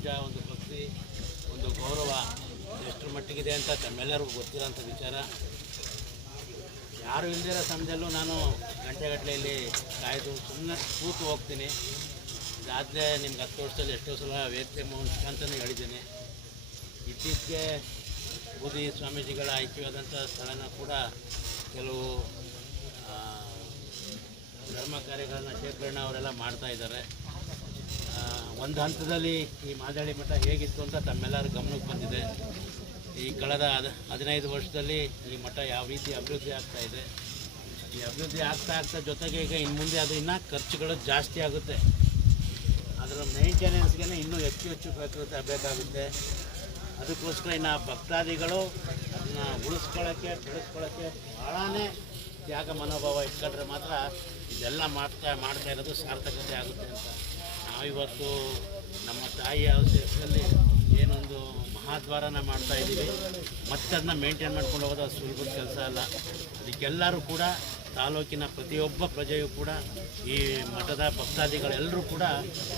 ಪೂಜಾ, ಒಂದು ಭಕ್ತಿ, ಒಂದು ಗೌರವ ಎಷ್ಟರ ಮಟ್ಟಿಗಿದೆ ಅಂತ ತಮ್ಮೆಲ್ಲರಿಗೂ ಗೊತ್ತಿರೋಂಥ ವಿಚಾರ. ಯಾರು ಇಲ್ದಿರೋ ಸಮಯದಲ್ಲೂ ನಾನು ಗಂಟೆಗಟ್ಟಲೆ ಇಲ್ಲಿ ಕಾಯ್ದು ಸುಮ್ಮನೆ ಕೂತು ಹೋಗ್ತೀನಿ. ಇದಾದರೆ ನಿಮ್ಗೆ 10 ವರ್ಷದಲ್ಲಿ ಎಷ್ಟೋ ಸಲ ವೇದಿಕೆ ಮುಖಾಂತರನೇ ಹೇಳಿದ್ದೀನಿ. ಇತ್ತೀಚೆಗೆ ಬೂದಿ ಸ್ವಾಮೀಜಿಗಳ ಆಯ್ಕೆಯಾದಂಥ ಸ್ಥಳನ ಕೂಡ ಕೆಲವು ಧರ್ಮ ಕಾರ್ಯಗಳನ್ನು ಶೇಖರಣ ಅವರೆಲ್ಲ ಮಾಡ್ತಾಯಿದ್ದಾರೆ. ಒಂದು ಹಂತದಲ್ಲಿ ಈ ಮಾದಳ್ಳಿ ಮಠ ಹೇಗಿತ್ತು ಅಂತ ತಮ್ಮೆಲ್ಲರ ಗಮನಕ್ಕೆ ಬಂದಿದೆ. ಈ ಕಳೆದ 15 ವರ್ಷದಲ್ಲಿ ಈ ಮಠ ಯಾವ ರೀತಿ ಅಭಿವೃದ್ಧಿ ಆಗ್ತಾಯಿದೆ. ಈ ಅಭಿವೃದ್ಧಿ ಆಗ್ತಾ ಜೊತೆಗೆ ಈಗ ಇನ್ನು ಮುಂದೆ ಅದು ಇನ್ನೂ ಖರ್ಚುಗಳು ಜಾಸ್ತಿ ಆಗುತ್ತೆ. ಅದರ ಮೇಂಟೆನೆನ್ಸ್ಗೆ ಇನ್ನೂ ಹೆಚ್ಚು ಬೇಕಾಗುತ್ತೆ. ಅದಕ್ಕೋಸ್ಕರ ಇನ್ನು ಭಕ್ತಾದಿಗಳು ಅದನ್ನು ಉಳಿಸ್ಕೊಳ್ಳೋಕ್ಕೆ ಬೆಳೆಸ್ಕೊಳ್ಳೋಕ್ಕೆ ಭಾಳನೇ ತ್ಯಾಗ ಮನೋಭಾವ ಇಟ್ಕೊಂಡ್ರೆ ಮಾತ್ರ ಇದೆಲ್ಲ ಮಾಡ್ತಾ ಇರೋದು ಸಾರ್ಥಕತೆ ಆಗುತ್ತೆ ಅಂತ ನಾವಿವತ್ತು ನಮ್ಮ ತಾಯಿಯ ಹೆಸರಲ್ಲಿ ಏನೊಂದು ಮಹಾದ್ವಾರನ ಮಾಡ್ತಾಯಿದ್ದೀವಿ. ಮತ್ತೆ ಅದನ್ನ ಮೇಂಟೈನ್ ಮಾಡ್ಕೊಂಡು ಹೋಗೋದು ಸುಲಭದ ಕೆಲಸ ಅಲ್ಲ. ಅದಕ್ಕೆಲ್ಲರೂ ಕೂಡ ತಾಲೂಕಿನ ಪ್ರತಿಯೊಬ್ಬ ಪ್ರಜೆಯೂ ಕೂಡ ಈ ಮಠದ ಭಕ್ತಾದಿಗಳೆಲ್ಲರೂ ಕೂಡ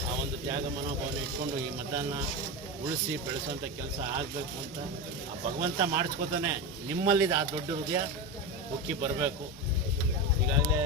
ಆ ಒಂದು ತ್ಯಾಗ ಮನೋಭಾವನೆ ಇಟ್ಕೊಂಡು ಈ ಮಠನ ಉಳಿಸಿ ಬೆಳೆಸೋಂಥ ಕೆಲಸ ಆಗಬೇಕು ಅಂತ ಆ ಭಗವಂತ ಮಾಡಿಸ್ಕೊತಾನೆ. ನಿಮ್ಮಲ್ಲಿ ಆ ದೊಡ್ಡ ಹೃದಯ ಉಕ್ಕಿ ಬರಬೇಕು. ಈಗಾಗಲೇ